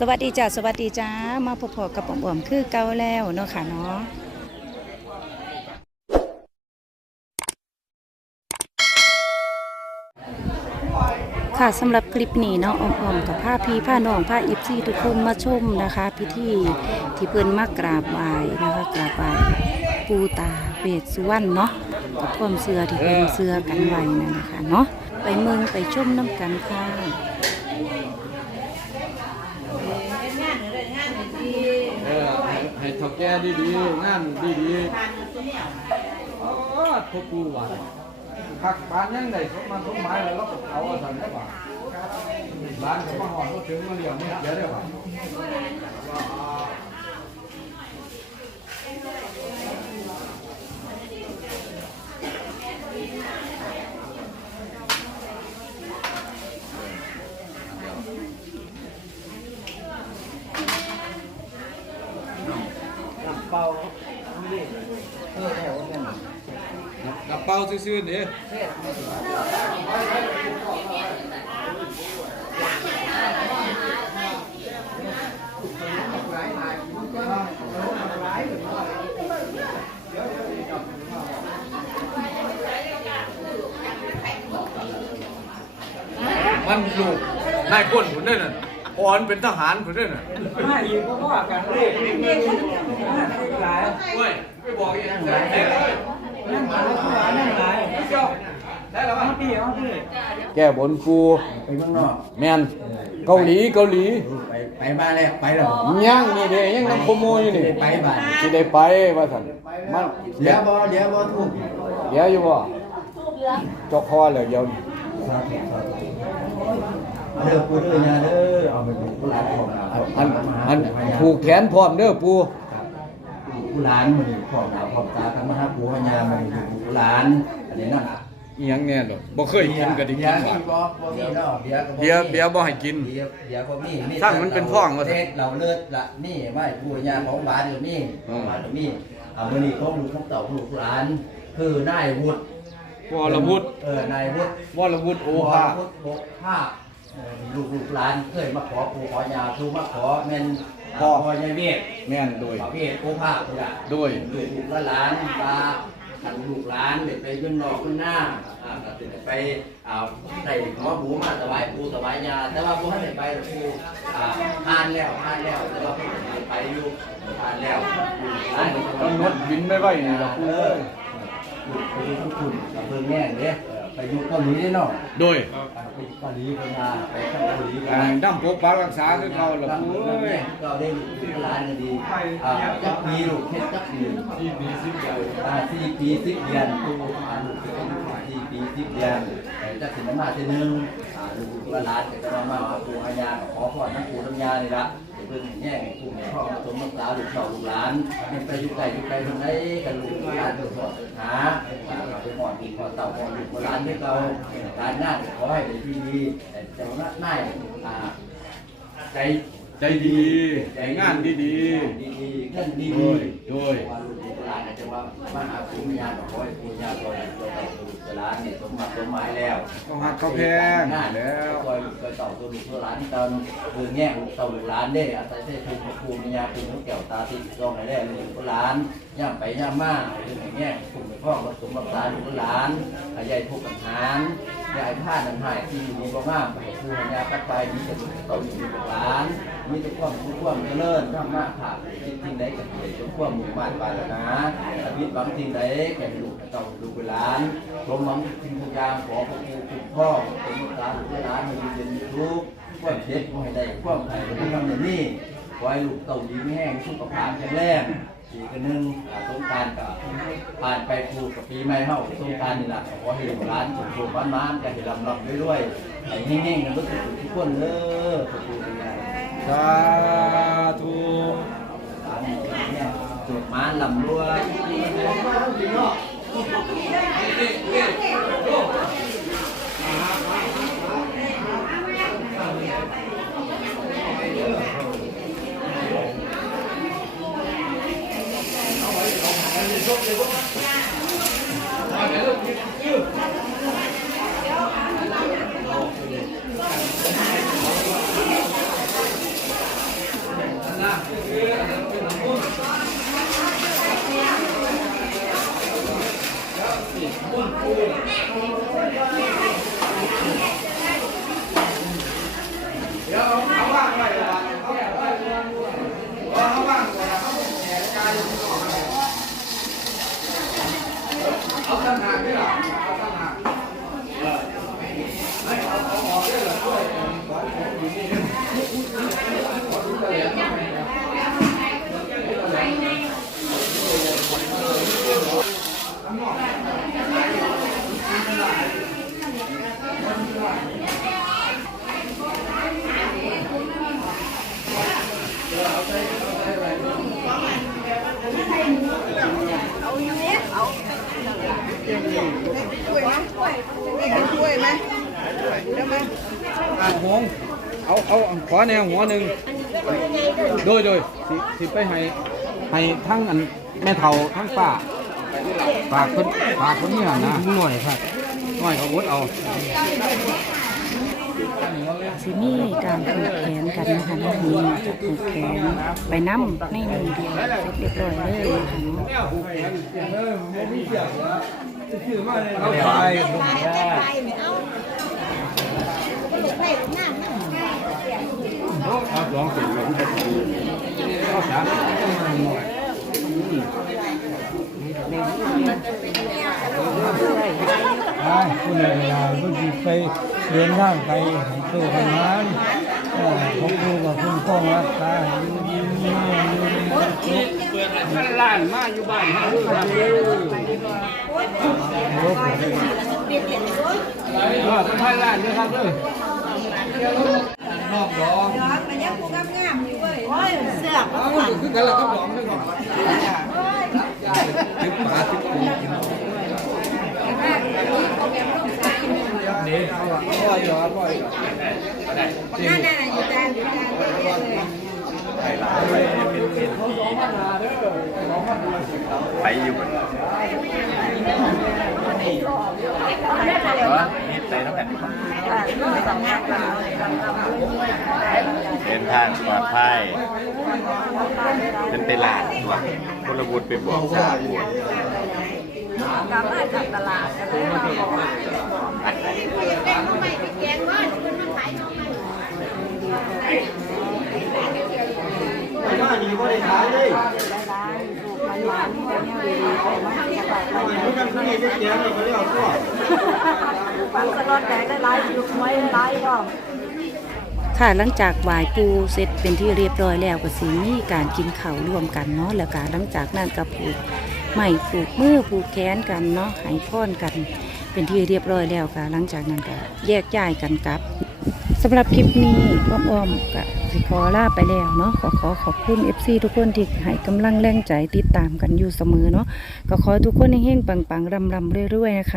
สวัสดีจ้าสวัสดีจ้ามาพบๆกับผมอมคือเก่าแล้วเนาะค่ะเนาะค่ะสำหรับคลิปนี้เนาะออมๆกับผ้าพีผ้าน้องผ้าอิฟซีทุกคนมาชมนะคะ พิธีที่เพิ่นมากราบไหว้นะคะกราบไหว้ปูตาเวสสุวรรณเนาะกับความเสือที่เพิ่นเสือกันไว้นั่นนะคะเนาะไปเมืองไปชมน้ำกันค่ะ เออให้ ให้เท่าแก่ดีๆงานดีๆโอ้ทุกปูหวานพักปานยังไงสมมาสมหมายแล้วเราก็เขาอาสันได้ป่ะร้านเขามาหอนก็ถึงมาเลี้ยงไม่เสียได้ป่ะ กระเป๋าซื่อๆนี่มันลูกนายคนคนนั้นน่ะพรเป็นทหารคนนั้น่ะไม่เพราะว่าการเล่น หลายเว้ยไม่บอกอีกนะเด็กเลยนั่งหลายนั่งหลายเจ้าได้แล้วเอามั้งพี่เอาพี่แก้บนกูไปเมืองนอกแมนเกาหลีเกาหลีไปไปมาแล้วไปแล้วยังนี่เด้ยังนำขโมยอยู่นี่ไปบ้านสิได้ไปว่าซั่นมันเดี๋ยวบ่เดี๋ยวบ่ทุกเดี๋ยวอยู่บ่เจาะคอเลยเดี๋ยวนี้สาธุสาธุเด้อปู่เด้อยาเด้อเอาไปเป็นผู้หลานของเราอันอันผูกแขนพร้อมเด้อปู ผู้หลานมื้อนี้พ่อหน้าพ่อตาทั้งมหาปู่พญามื้อนี้ผู้หลานอันนี้นั่นอีหยังแน่ดอกบ่เคยกินก็ได้เบีกิยนร์มีบ่ บ่บ่มีเนาะเบียร์ก็เบียร์เบียร์บ่ให้กินเบียร์เบียร์ก็มีสร้างมันเป็นพ่องว่าซั่นเด็ดเราเลิศละนี่ไหว้ปู่ย่าของหวานก็มีอืมหวานก็มีอ่ามื้อนี้ของลูกของเต่าของลูกหลาน คือนายวุฒิวรวุฒิเออนายวุฒิวรวุฒิโอภาสโอภาภาคเออลูกลูกหลานเคยมาขอปู่ขอยาครูมาขอแม่น พ่อพ่อยายเวทแม่นโดยพ่อเวทโอภาคนี่ล่ะโดยลูกลูกหลานตาขันลูกหลานเด็กไปขึ้นนอกขึ้นหน้าอ่าก็สิได้ไปอ่าได้หมอหมูมาถวายปู่ถวายยา แต่ว่าปู่ให้ได้ไปหรอกปู่อ่าทานแล้วทานแล้วแต่ว่าปู่ไม่ได้ไปอยู่ทานแล้วทานก็กำหนดบินไม่ไหวนี่ล่ะปูเอเอ้อยไปอยู่ทุกคุณกับเพิ่งแง่งเด้ ไปอยู่เกาหลีเนาะโดยไปเกาหลีเพิ่นมาไปเกาหลีอ่าดํปกปักรักษาคือเก่าล่ะปูเอ้ยก็ได้ลูกหลานก็ดีอ่าจักปีลูกเฮ็ดจักปีที่มีสิบเดียวอ่าสี่ปีสิบเดือนตูอ่าลูกจะเป็นสี่ปีสิบเดือนแต่จะถึงมาทีนึงอ่าลูกหลานก็จะมามาหาปู่หายาขอพรทั้งปู่ทั้งยานี่ละ เพิ่นแง่งปู่ม่พ่อมาสมรักษาลูกเต่าลูกหลานเป็นไปอยู่ไกลอยู่ไกลตรงไหนกันลูกหลานเพิ่นสอนหาอ่าไปหอดอีกหอเต่าหอลูกหลานที่เราการงานก็ขอให้ได้ที่ดีแต่เจ้าหน้าที่อ่าใจใจดีใจงานดีดีดีๆเงินดีโดดียโดยว่าลูกหลานอาจจะว่ามาหาปู่ย่าขอให้ปู่ย่าคอยคอยเต่าตัวลูกหลานนี่สมมาสมหมายแล้วๆเขาหักเขาแพงแล้วคอยลูกคอยเต่าตัวลูกตัวหลานตอนคือแง่ลูกเต่าลูกหลานเด้อาศัยเส้นภูมิภูมิยาภูมิแก้วตาที่จ้องให้ได้ลูกหลานย่ำไปย่ำมาเรื่องแง่ภูมิพ่อผสมรักษาลูกหลานขยายทุกปัญหายายผ้านันหายที่มีบ่มากไปคือยาปัดไปมีแต่ลูกเต่าลูกหลาน มีแต่ความสุขความเจริญธรรมะค่ะคิดสิ่งใดก็เกิดจนความมุ่งมั่นปรารถนาชีวิตหวังสิ่งใดแก่ลูกเต่าลูกหลานสมหวังสิ่งทุกอย่างขอพระคุณคุณพ่อเป็นลูกหลานลูกหลานมาอยู่เย็นมีทุกความเจ็บความให้ได้ความไถ่ที่ทำอย่างนี้ขอให้ลูกเต่าดีไม่แห้งสุขภาพแข็งแรง ปีกันนึงอ่าสงกรารกับผ่านไปครูกับปีใหม่เฮาสงกรารนี่แหละขอให้ลูกหลานสุขภาพบ้านๆกันให้ลำลำด้วยๆให้แห้งๆกันทุกคนทุกคนเด้อขอบคุณครับสาธุจุดม้านลำรวย ส เดี๋ยวเอาว่างไว้ก่อนเอาว่างไว้ก่อนเอาว่างก่อนเอาแหนกายเอาตั้งหากนี่ล่ะเอาตั้งหากไม่เอาเอาออกได้เหรอช่วยขอของอยู่นี่ขอดูตะเหลียงหน่อยข้างนอก อะหงเอาเอาขอแนวหัวหนึ่งโดยโดยสิสิไปให้ให้ทั้งอันแม่เฒ่าทั้งป้าฝากคนฝากคนนี้นะหน่อยครับหน่อยเขาอดเอา สิมีการผูกแขนกันนะคะน้องหญิงจะผูกแขนไปน้ำในมือเดียวเสร็จเรียบร้อยเลยนะคะเนาะเอาไปเอาสองสิบเอาสามใช่ผู้ใหญ่ใหญ่ผู้ที่ไป เดินทางไปให้ตู้ให้งานเอ่อผมดูกับคุณป้องรักษาอยู่ดีมีเงินอยู่ดีมีสุขล้านมาอยู่บ้านเฮาครับโอ้โหเออเป็นพันล้านเด้อครับเด้อนอกดองมันยังกูงามๆอยู่เว้ยโอ้ยเสื้อเอาคือกันละกับดองด้วยก่อนถึงปลาถึงปูกินเด็กเอาละพ่อยอพ่อยนั่นน่ะอยู่จานอยู่จาน ไปอยู่บนไปน้ำแข็งเดินทางปลอดภัยเป็นตลาดตัวพลบุตรไปบอกชาบวชกลับมาจากตลาดก็เลยมาบอกว่าฟังสลอดแดงได้ไล่ลูกไว้ไล่ก็ ค่ะหลังจากไหว้ปูเสร็จเป็นที่เรียบร้อยแล้วก็สิมีการกินข้าวร่วมกันเนาะแล้วก็หลังจากนั้นก็ผูกไม้ผูกมือผูกแขนกันเนาะให้พรกัน เป็นที่เรียบร้อยแล้วค่ะหลังจากนั้นก็แยกย้ายกันกลับสำหรับคลิปนี้อ้อมๆก็ สิขอลาไปแล้วเนาะขอขอขอบคุณ FC ทุกคนที่ให้กำลังแรงใจติดตามกันอยู่เสมอเนาะก็ขอทุกคนให้เฮงปังๆรำๆเรื่อยๆนะคะ